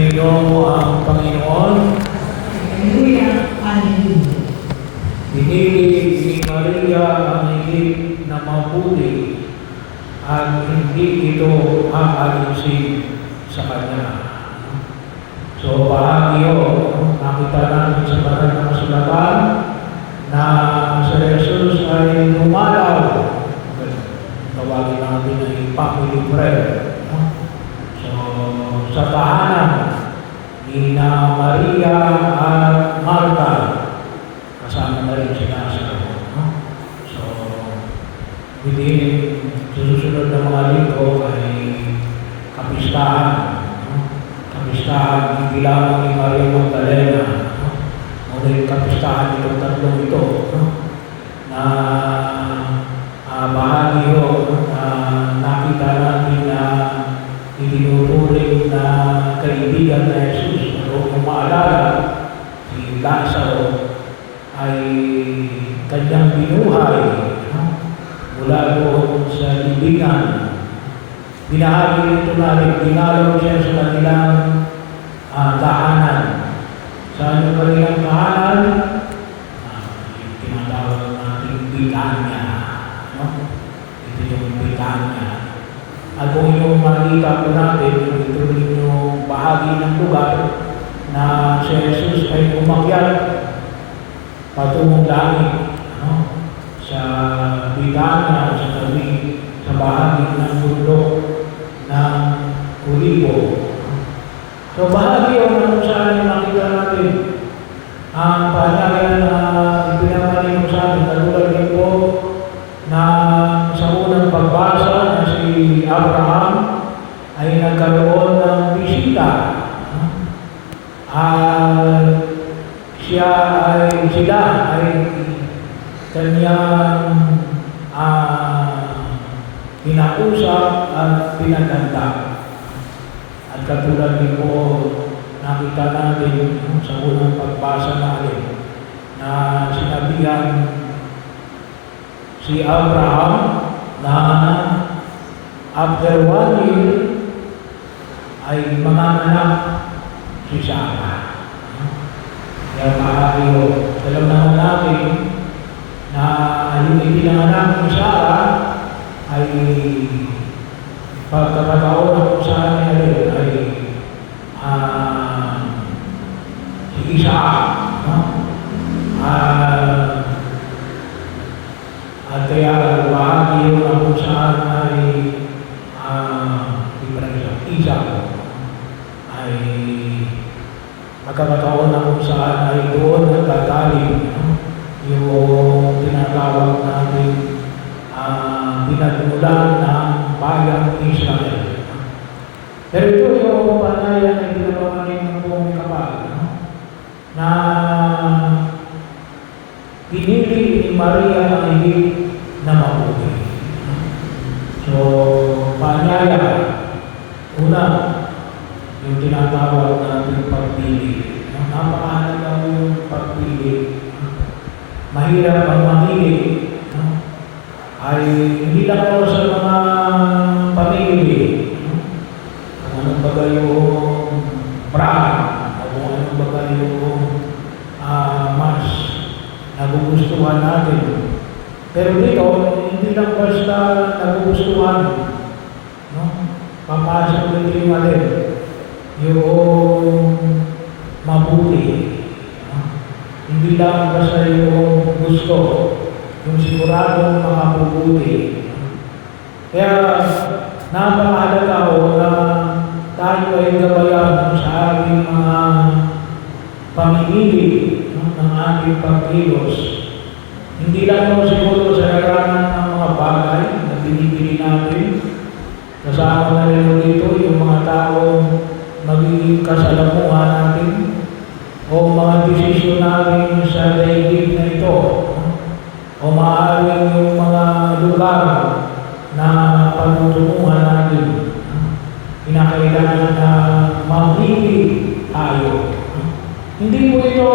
Sumainyo ang Panginoon. Hallelujah. Hallelujah. Pinili ni Maria ang higit na mabuti at hindi ito aalisin sa Kanya. So, bahagi yun, nakita natin sa banal na kasulatan na si Jesus ay lumalaw. Tawagin natin ay family prayer. So, sa tahanan ni na Maria at Marta, kasama na rin si Lazaro. So, within susunod na mga linggo ay kapistahan. Kapistahan, hindi lamang ni Maria Magdalena. Ngunit kapistahan itong tatlong ito na bahagi yun na nakita natin na itinuturing na kaibigan na Jesus. Kung maalala, si Lazaro ay kanyang binuhay mula doon sa libingan. Binahagi nito natin, dinalaw siya sa kanilang tahanan. Saan yung kanilang tahanan? Tinatawag natin Bitanya. Ito yung Bitanya. At kung yung makikita po natin, ito rin yung bahagi ng lugar na si Jesus ay umakyat patungong langit sa Bitanya, sa tabi, sa bahagi ng bundok ng Olivo. So bahagi yun kung saan makita natin ang panyayan na ipinamanin mo sa atin. Katulad din po na sa unang pagbasa na si Abraham ay nagkaroon ng bisita. Sila ay kanyang pinausap at pinaganda. At katulad din po nakita natin sa unang pagbasa natin na sinabihan si Abraham na after 1 year ay manganganak si Sarah. Kaya maaari yun. Alam naman natin na yung ipinanganak ni Sarah ay pagkakataon na kung saan niya ay si Isaac. At kaya bahagi yun na kung saan ay Isaac ay magkakataon na kung saan ay doon nagtatalim yung tinatawag natin pinagmulan ng bayang Israel. Pero ito yung panayan na pinapamanin ng buong kapal na pinili ni Maria ang higit na mabuti. So, panyaya, una, yung tinatawag natin pagpili. Napakahalaga yung pagpili. Mahirap ang mamili. Ay hindi lang ako sa mga pamili. Kung anong bagay yung brand, o kung anong bagay yung mas nagugustuhan natin. Pero dito, hindi lang basta nagugustuhan. Papasok dito yung alin. Yung mabuti. Hindi lang basta yung gusto, yung siguradong makabubuti. Kaya napakahalaga ko na tayo ay gabayan sa ating mga pamimili ng ating pagkilos. Hindi lang mo siguro sa larangan ng mga bagay na binibili natin. Kasama na rin dito yung mga taong magiging kasalamuhan natin o mga desisyon natin sa daigdig na ito o maaaring yung mga lugar na pagtutunguhan natin. Kinakailangan na mamili tayo. Hindi po ito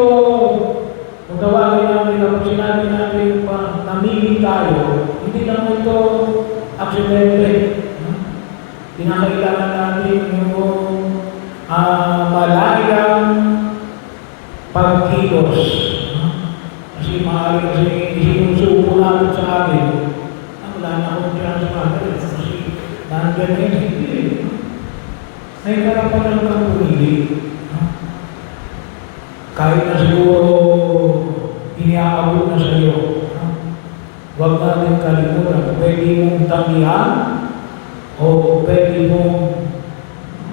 kung tawagin namin na kung sinabi natin pa namili tayo, hindi lang ito accidentally. Kinakailangan natin yung malayang pagkilos. Kasi maaari kasi isinusubo natin sa akin, wala na akong chance mag-alis kasi nandiyan na yun. Hindi. May karapatan kang pumili. Kahit na siguro iniaabot na sa iyo, huwag natin kalimutan. Pwede mong tanggihan o pwede mong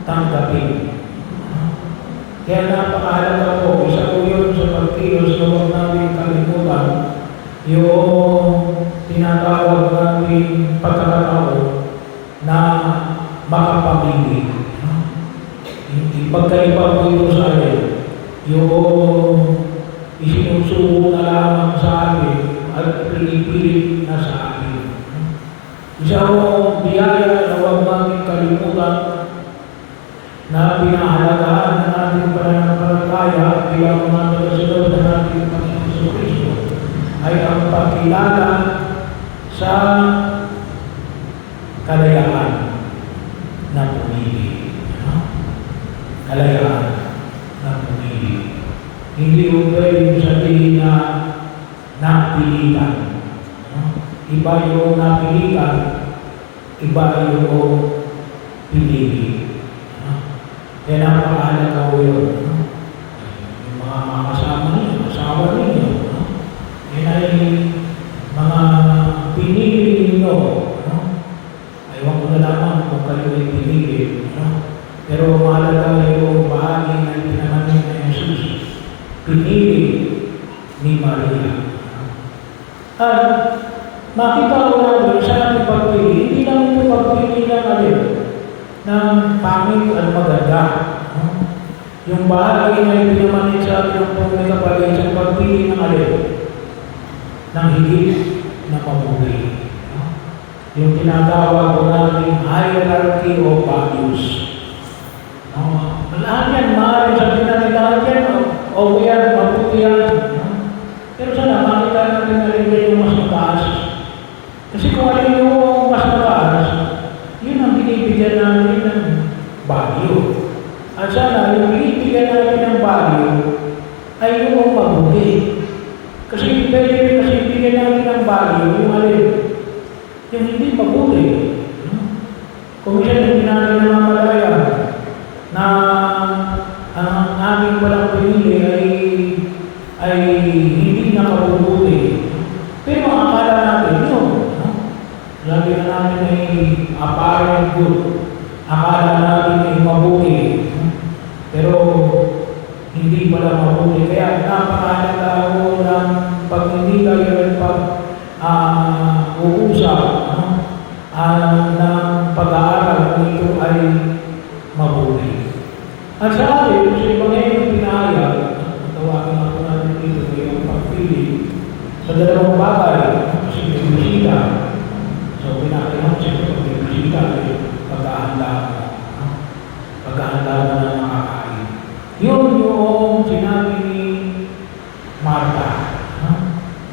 tanggapin. Kaya napakahalaga po, isa po yun sa pagkilos na huwag natin kalimutan yung tinatawag natin pagkakataon na makapamili. Ipagkaiba po ito sa akin, yung isinusubo na lamang sa akin at pinipilit na sa akin. Isa po biyaya na huwag natin kalimutan na pinahalagahan na natin pananampalataya bilang mga tagasunod na natin Panginoon Kristo ay ang pagkilala sa kalayaan na pumili. Kalayaan na pumili. Hindi ko pwede sabihin na napilitan. Iba yung napilitan, iba yung pinili. Kaya napakahalaga ko yun. Yung mga kasama ninyo, asawa ninyo, yun ay mga pinili ninyo. Ayaw ko na lamang kung kayo ay pinili. Pero mahalaga yung bahagi ng pinamanin na Jesus. Pinili ni Maria. At makita ko natin sa ating pagpili, hindi lang ito pagpili ng alin ng pangit at maganda. Yung bahagi na ipinamanin sa atin ng Panginoon kapatid sa pagpili ng alin ng higit na mabuhay. Yung tinatawag ko natin hierarchy of values. Lahat yan, maaaring sabihin natin lahat yan, o yan, mabuti yan. Pero sana makita natin na rin yung mas mataas. Kasi kung alin yung mas mataas, yun ang binibigyan natin ng value. At sana, yung binibigyan natin ng value ay yung mabuti. Kasi pwede rin kasi bigyan natin ng value yung alin, yung hindi mabuti. Kung minsan hindi natin namamalaya na ang aming walang pinili ay hindi nakabubuti. Pero akala natin yun. Sabi na natin ay apparent good. Akala natin ay mabuti. Pero hindi pala mabuti. Kaya napakahalaga ko ng pag hindi kayo uusap ng pag-aaral kung ito ay mabuti. At sa atin, sa ibang ngayon pinahayag, tawagin ako natin dito yung pagpili sa dalawang bagay, kasi may bisita. So, pinakailang siya pag may bisita, pag-ahanda mo ng makakain. Yun yung sinabi ni Martha.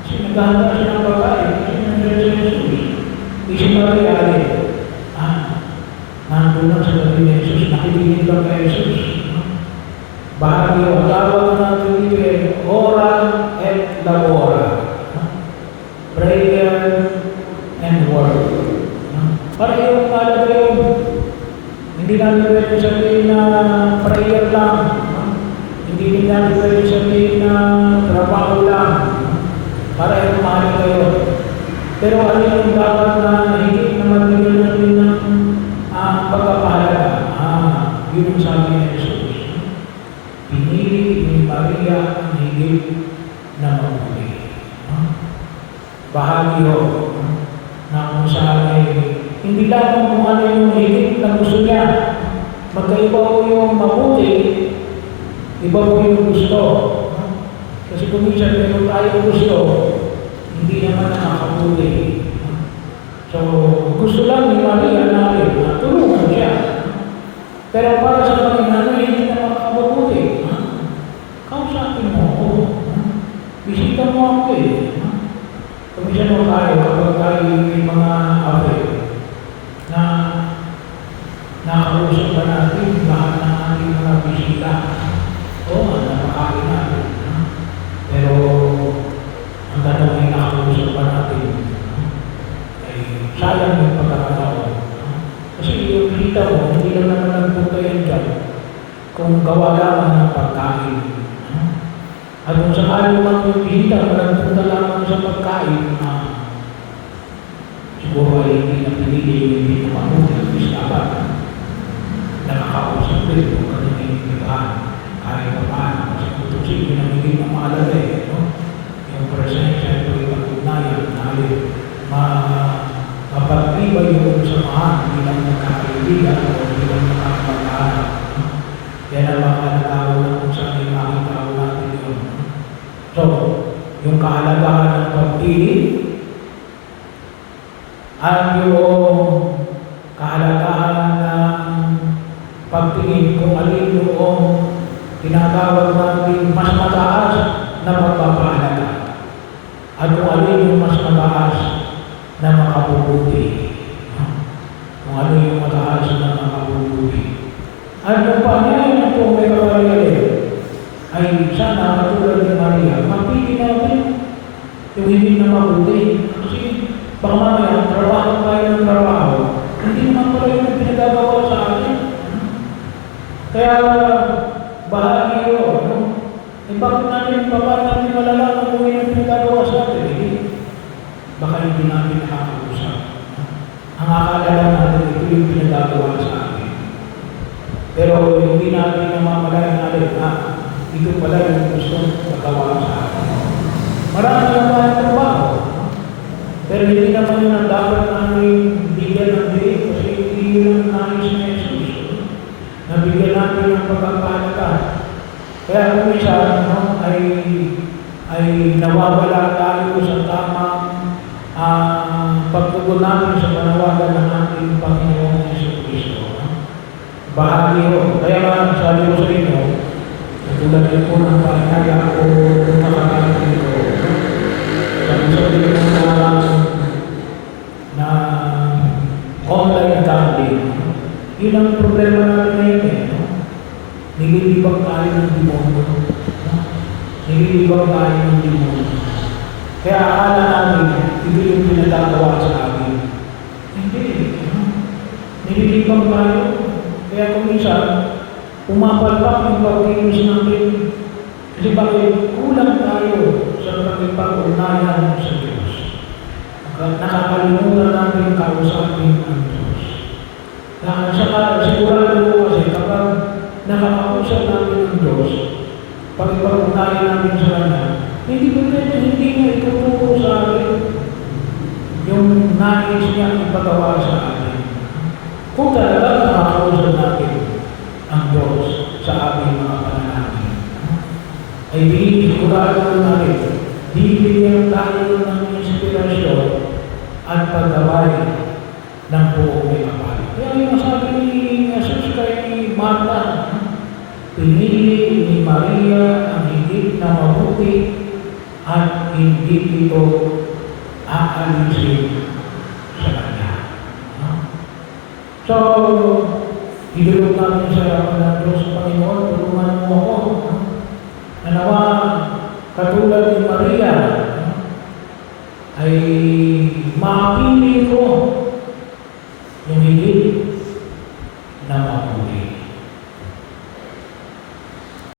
Kasi naghahanda siya ng pagkain, kasi nandiyan siya Jesus. Isip Maria alin, nandun lang sa gabi ni Jesus, nakikinig lang kay Jesus. Bahagi o tawag natin dito ay ora et labora. Prayer and work. Para yung malaga yun, hindi natin pwede sabihin na prayer lang. Hindi natin pwede sabihin na trabaho lang. Para yung malaga yun. Pero ano yung dapat na higit na magbigyan natin ng pagkapahalaga? Yun ang sabi ni Jesus. Pinili ni Maria ang higit na mabuti. Bahagi ho na kung saan ay hindi lang kung ano yung higit na gusto niya. Magkaiba po yung mabuti, iba po yung gusto. Kasi kung minsan meron tayo gusto, hindi naman nakakabuti. So, gusto lang ni Maria natin na tulungan siya. Pero para sa Panginoon, hindi na makakabuti. Kausapin mo ako. Bisita mo ako eh. Kumisyan mo tayo kapag tayo may mga ape na nakausap pa natin lahat ng ating mga bisita. kung gawa lamang ng pagkain. At kung sakali man yung bisita, malagpunta lamang sa pagkain na siguro ay hindi na pinili, hindi na mabuti, hindi dapat nakakausap rin kung kanilang ibahan, kahit pa paano. Kasi kung tusin, yun ang hindi na mahalaga eh. No? Yung presensya, ito yung pag-ugnayan, nalit mapag-ibay yung samahan, hindi lang magkakaibigan o hindi lang magkakapag-anak. Yan ang mga nagkaroon na kung saan yung makikita natin yun. So, yung kahalagahan ng pag-ibig at yung kahalagahan ng pagtingin kung alin yung tinatawag natin mas mataas na magpapahalaga at kung alin yung mas mataas na makabubuti. Kung ano yung mataas na makabubuti. At kung paano kung may kapaligay ay sana katulad ni Maria, mapili natin yung hindi na mabuti. Kasi baka mamaya, trabaho tayo ng trabaho, hindi naman pala yung pinagagawa sa atin. Kaya bahagi yun. No? Bakit natin, paano natin malalaman kung yung pinagagawa sa atin? Baka hindi natin nakakausap. Ang akala lang natin, ito yung pinagagawa sa atin. Pero hindi natin namamalayan natin, ito pala yung gusto magawa sa atin. Marami na ba yung trabaho? Pero hindi naman yun ang dapat namin bigyan ng diin kasi hindi yun ang nais na Jesus. Nabigyan natin ng pagkakalaga. Kaya kung minsan ay nawawala tayo sa tamang pagtugon natin sa panawagan ng ating Panginoong Jesucristo. Bahagi ho. Kaya nga, sabi ko sa inyo, katulad din po ng pahinaya o nakakain dito, sabi ko na online gambling. Yun ang problema natin ngayon eh. No? Nililibang tayo ng demonyo. No? Nililibang tayo ng demonyo. Kaya akala namin, ito yung pinagagawa sa amin. Hindi. No? Nililibang tayo. Kaya kung minsan, pumapalpak yung pagkilos natin. Kasi bakit kulang tayo sa pagkipag-ugnayan sa Diyos. Nakakalimutan natin kausapin ang Diyos. Sigurado ko kasi kapag nakakausap natin ang Diyos, pag-ipag-ugnayan natin sa Kanya, hindi niya ituturo sa atin yung nais niya ipagawa sa atin. Kung talaga nakakausap natin ang Diyos sa ating mga panalangin, ay sigurado natin, bibigyan tayo ng inspirasyon at paggabay ng buong may kapal. Kaya yung masabi ni Jesus kay Martha, pinili ni Maria ang higit na mabuti at hindi ito aalisin